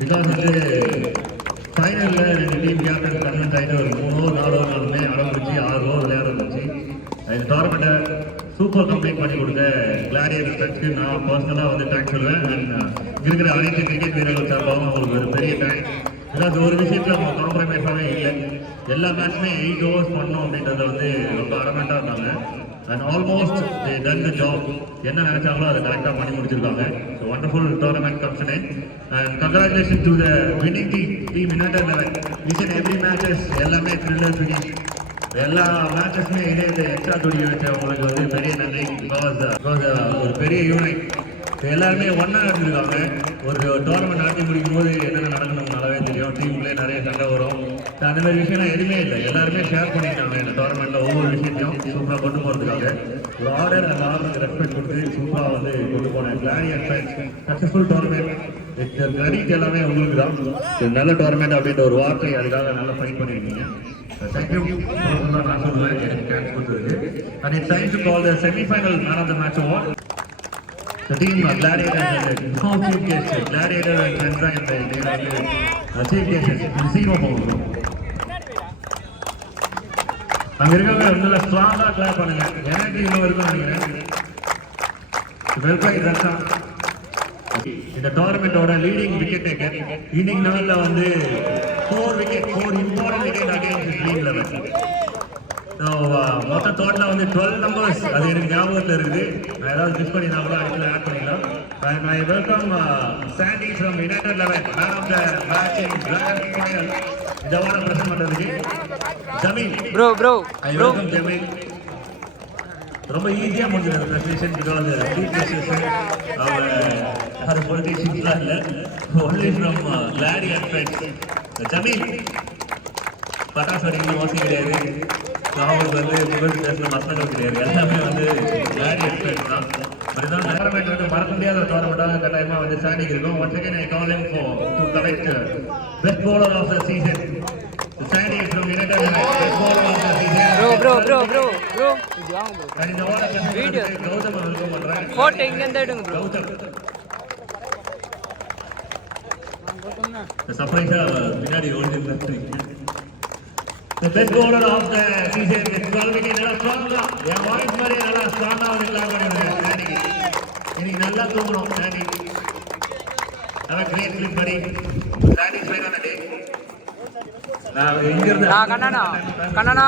Because வந்து ஃபைனலில் ரெண்டு team captain convent ஆகிட்டு ஒரு 3 ஓவர் 4 ஓவர் நாளுமே ஆரம்பிச்சு 6 ஓவர் விளையாட இருந்துச்சு. இந்த டோர்னமெண்ட்டை சூப்பர் கம்ப்ளீட் பண்ணி கொடுத்த கிளாடியேட்டர்ஸ்க்கு நான் பர்சனலாக வந்து தேங்க்ஸ் சொல்லுவேன். அண்ட் இருக்கிற அனைத்து கிரிக்கெட் வீரர்கள் சார்பாகவும் அவங்களுக்கு ஒரு பெரிய தேங்க்ஸ். அதாவது ஒரு விஷயத்தில் அவங்க காம்ப்ரமைஸாகவே இல்லை. எல்லா மேட்ச்மே 8 ஓவர்ஸ் பண்ணோம் அப்படின்றத வந்து ரொம்ப அடமெண்ட்டாக இருந்தாங்க. And almost they ton the job. என்ன நினைச்சாங்களோ அதை கரெக்டாக பண்ணி முடிச்சிருக்காங்க. So wonderful tournament comes in and congratulation to the winning team United 11. Each and every matches எல்லாமே த்ரில்லர் ஃபினிஷ். எல்லா மேட்சஸுமே இணையத்தை எக்ஸ்ட்ரா துடி வச்சவங்களுக்கு வந்து பெரிய நன்றி. பிகாஸ் ஒரு பெரிய யூனிட் எல்லாருமே ஒன்றா இருந்திருக்காங்க. ஒரு டோர்னமெண்ட் நடத்தி முடிக்கும் போது என்னென்ன நடக்கணும் நல்லாவே தெரியும். டீமுக்குள்ளே நிறைய சண்டை வரும். அந்த மாதிரி விஷயம்லாம் எதுவுமே இல்லை. எல்லாருமே ஷேர் பண்ணிட்டாங்க இந்த டோர்னமெண்ட்டில் ஒவ்வொரு விஷயத்தையும் சூப்பராக கொண்டு போகிறதுக்காக. ஒரு ஆர்டர் அந்த ஆர்டருக்கு ரெஸ்பெக்ட் கொடுத்து சூப்பராக வந்து கொண்டு போனேன். Glory and friends successful tournament. Credit எல்லாமே உங்களுக்கு தான். நல்ல டோர்னமெண்ட் அப்படின்ற ஒரு வார்த்தை அதுக்காக நல்லா ஃபைட் பண்ணியிருக்கீங்க. Thank you. நான் சொல்லுவேன் எனக்கு சான்ஸ் கொடுத்ததுக்கு. And it's time to call the semi-final man of the match award. The team Gladiator and no chief guest. Gladiator and Chandra and they are chief guests. Receive of all. அங்க இருக்கவங்க நல்லா ஸ்ட்ராங்கா clap பண்ணுங்க. எனக்கு இன்னும் இருக்கும் நினைக்கிறேன். Welcome இதர்ஷா. இந்த டோர்னமெண்டோட லீடிங் விக்கெட் டேக்கர். இன்னிங் லெவல்ல வந்து 4 important wicket against dream level. மொத்த டோட்டலாக வந்து 12 நம்பர்ஸ். அது எனக்கு ஞாபகத்தில் இருக்குது. நான் ஏதாவது மிஸ் பண்ணினா கூட அதில் ஆட் பண்ணிக்கலாம். And I welcome Sandy from United 11, man of the match in grand final. இந்த அவார்டை பிரசன்ட் பண்ணுறதுக்கு Jameel bro I welcome Jameel. ரொம்ப ஈஸியாக முடிஞ்சது அந்த ப்ரெசன்டேஷன். பிகாஸ் டீம் ப்ரெசன்டேஷன் அவர் யாரும் பொலிட்டிஷியன்ஸ்லாம் இல்லை. Only from Gladi and friends. Jameel பட்டாசு அடிக்கணும் வாசி கிடையாது. அவங்களுக்கு வந்து முதல் பேசின வசனங்கள் கிடையாது. எல்லாமே வந்து கிளாடி அண்ட் ஃப்ரெண்ட்ஸ் தான். அதுதான் டோர்னமெண்ட் வந்து மறக்க முடியாத ஒரு டோர்னமெண்ட்டாக கட்டாயமாக வந்து சாண்டிங் இருக்கும். Once again I call him to collect best bowler of the season. Sandy from United best bowler of the season. Bro. And இந்த ஓவரை வீடியோ கௌதம் வெல்கம் பண்றேன். போட்டோ இங்க இருந்து எடுங்க bro. கௌதம். சர்ப்ரைஸா பின்னாடி ஓடிட்டு The best bowler of the season with 12 wickets. நல்லா ஸ்ட்ராங்கா என் வாய்ஸ் மாதிரி நல்லா ஸ்ட்ராங்கா வந்து கிளாப் பண்ணிடுறேன். சாண்டி இன்னைக்கு நல்லா தூங்கணும். Chandy have a great sleep buddy. Sandy is right on the day. நான் இங்க இருந்து கண்ணனா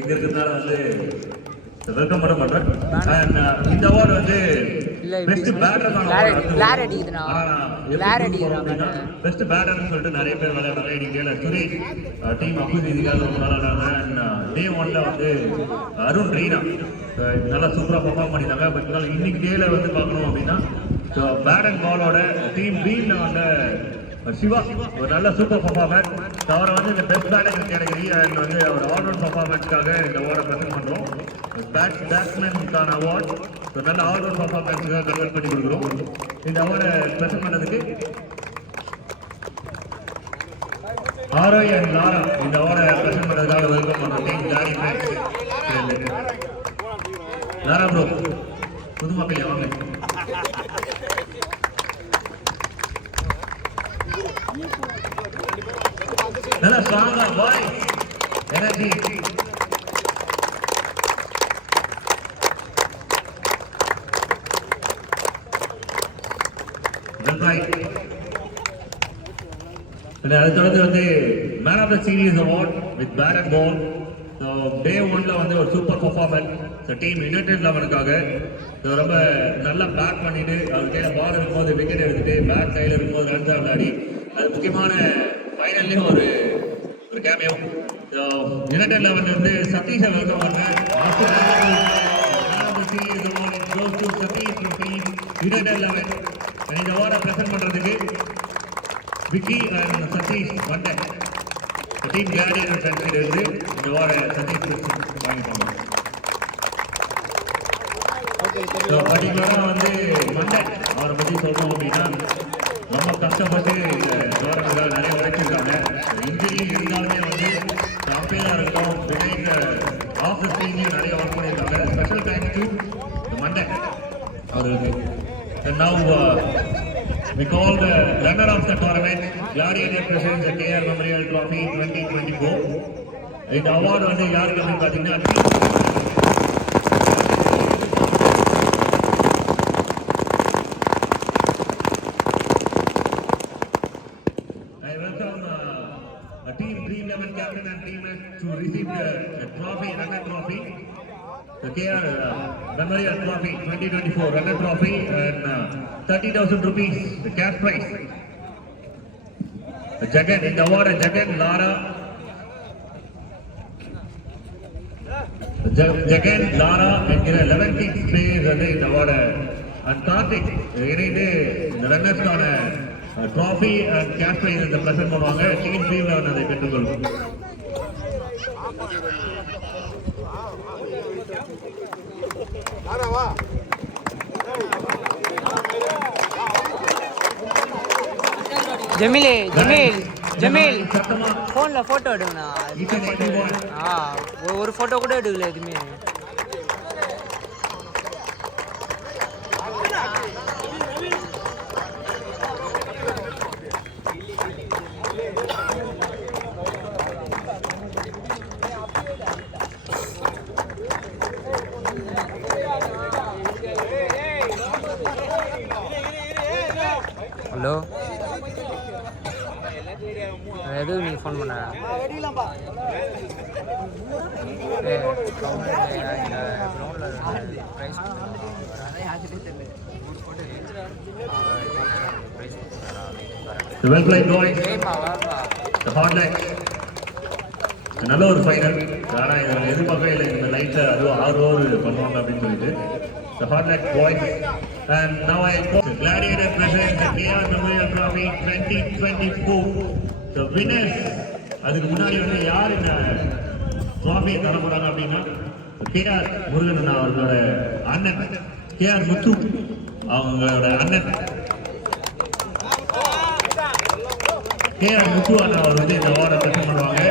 இங்க இருக்கிறதுனால வந்து வெல்கம் பண்ண மாட்டேன். இந்த அவார்டு வந்து பெஸ்ட் பேட்டருக்கான பெஸ்ட் பேட்டர்னு சொல்லிட்டு நிறைய பேர் விளையாடுறாங்க. இன்னைக்கு சுரேஷ் டீம் அப்போது இதுக்காக ரொம்ப விளையாடுறாங்க. டே 1ல வந்து அருண் ரீனா நல்லா சூப்பராக பர்ஃபார்ம் பண்ணிட்டாங்க. பட் இன்னைக்கு டேல வந்து பார்க்கணும் அப்படின்னா பேட் அண்ட் பாலோட டீம் பீல வந்து சிவா ஒரு நல்ல சூப்பர் பர்ஃபார்மன்ஸ். அவரை வந்து இந்த பெஸ்ட் பேட்டிங் கேட்டகரி அண்ட் வந்து அவர் ஆல்ரவுண்ட் பர்ஃபார்மன்ஸ்க்காக இந்த அவார்டை ப்ரெசென்ட் பண்ணுறோம். பேட்ஸ்மேனுக்கான அவார்ட் நல்ல ஆல்ரவுண்ட் பர்ஃபார்மன்ஸுக்காக கன்வெர்ட் பண்ணி கொடுக்குறோம். இந்த அவார்டை ப்ரெசென்ட் பண்ணதுக்கு ஆரோய் அண்ட் லாரா இந்த அவார்டை ப்ரெசென்ட் பண்ணுறதுக்காக வெல்கம் பண்ணுறோம். டீம் ஜாரி ஃப்ரெண்ட்ஸ். லாரா ப்ரோ புதுமக்கள் வாங்க. நல்லா ஸ்ட்ராங்கா பாய் எனர்ஜி. அதை தொடர்ந்து வந்து man of the series award with bat and ball. Day 1ல வந்து ஒரு சூப்பர் பர்ஃபார்மன்ஸ் டீம் யுனைடெட் 11க்காக. ரொம்ப நல்லா பேட் பண்ணிட்டு அவர் கையில் பால் இருக்கும்போது விக்கெட் எடுத்துட்டு பேட் கையில் இருக்கும்போது ரன்ஸ் விளையாடி அது முக்கியமான ஃபைனல்லையும் ஒரு கேமியோ. யுனைடெட் 11 வந்து சதீஷை வெல்கம் பண்ணேன். யுனைடெட் 11 இந்த அவார்டை ப்ரெசென்ட் பண்ணுறதுக்கு விக்கி அண்ட் சதீஷ் வண்டே டீம் கிளாடியேட்டர் ஃப்ரெண்ட்ஸில் இருந்து இந்த அவார்டை சதீஷ் வாங்கிப்பாங்க. பர்டிகுலராக வந்து மண்டே அவரை பற்றி சொல்லணும் அப்படின்னா ரொம்ப கஷ்டப்பட்டு இந்த டோர்னமெண்ட்காக நிறைய உழைச்சிருக்காங்க. இன்ஜுரி இருந்தாலுமே வந்து அம்பையராக இருக்கட்டும் பிகைண்ட் ஆஃப் த ஸ்க்ரீன்லேயும் நிறைய ஒர்க் பண்ணியிருக்காங்க. ஸ்பெஷல் தேங்க்ஸ் டு மண்டே அவர்களுக்கு. Now We call the runner of the tournament, Gladiator presents the KR Memorial Trophy 2024. இந்த award வந்து யாருக்கு அப்படின்னு பார்த்தீங்கன்னா I welcome a team 311 captain and teammates to receive the trophy, runner trophy, the KR Memorial Trophy 2024 runner trophy and 30,000 rupees, the cash prize. The Jagan, in the award, Jagan, Lara, Jagan, Lara, and 11th place in the award, and Karthik, the runners on a trophy and cash prize in the present பண்ணுவாங்க team 311 அதை பெற்றுக்கொள்ளும். ஜமீல் ஜமீல் ஜமீல் சத்தமா ஃபோனில் photo எடுங்கண்ணா. ஒரு photo கூட எடுக்கல எதுவுமே. Hello, எதுவும் நீங்கள் ஃபோன் பண்ண well played boys, the hard leg. நல்ல ஒரு ஃபைனல். ஆனால் இதில் எதிர்பார்க்கவே இல்லை இந்த லைட்டில் அதுவும் 6 ஓவர் பண்ணுவாங்க அப்படின்னு சொல்லிட்டு. The hard leg boys. And now I call the Gladiator presents the KR Memorial Trophy 2024. The winners. அதுக்கு முன்னாடி வந்து யார் இந்த ட்ராஃபியை தர போறாங்க அப்படின்னா KR முருகன் அவர்களோட அண்ணன் KR முத்து அவங்களோட அண்ணன் KR முத்து அண்ணா அவர் வந்து இந்த அவார்டை பிரசன்ட் பண்ணுவாங்க.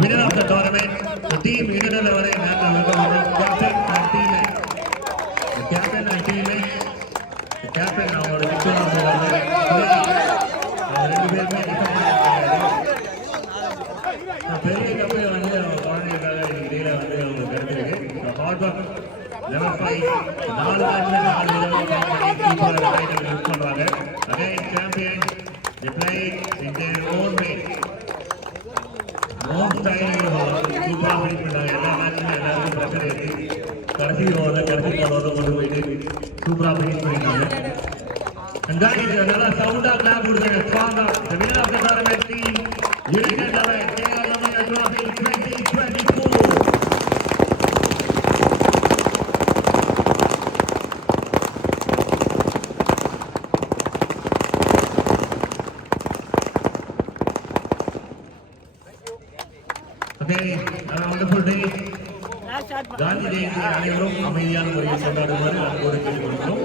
Winner of the tournament, the team இடைநிலை வரை captain and teammate. The captain and teammate. The captain அவங்களோட விக்டர் அவங்க ரெண்டு பேருமே பெரிய கப்பை வந்து அவங்க குழந்தைகளுக்காக இடையில வந்து அவங்க கிடைச்சிருக்கு. ஹார்ட் ஒர்க் நெவர் ஃபைட் 4 மேட்ச்ல 4 விதமா யூஸ் பண்றாங்க. Again champion they play in their own way. Own style சூப்பரா பிடிக் பண்ணாங்க. எல்லா மேட்ச்மே எல்லாருக்கும் ப்ரெஷர் ஏற்றி கடைசி ஓவர் கொண்டு போயிட்டு சூப்பரா பிடிக் பண்ணிட்டாங்க. And guys, நல்லா சவுண்டா கிளாப் கொடுங்க. ஸ்ட்ராங்கா the winner of the tournament team United 11 KR Memorial Trophy 2024. Okay, have a wonderful day. Gandhi Jayanthi அனைவரும் அமைதியான முறையில் கொண்டாடுமாறு அன்போடு கேட்டுக்கொள்கிறோம்.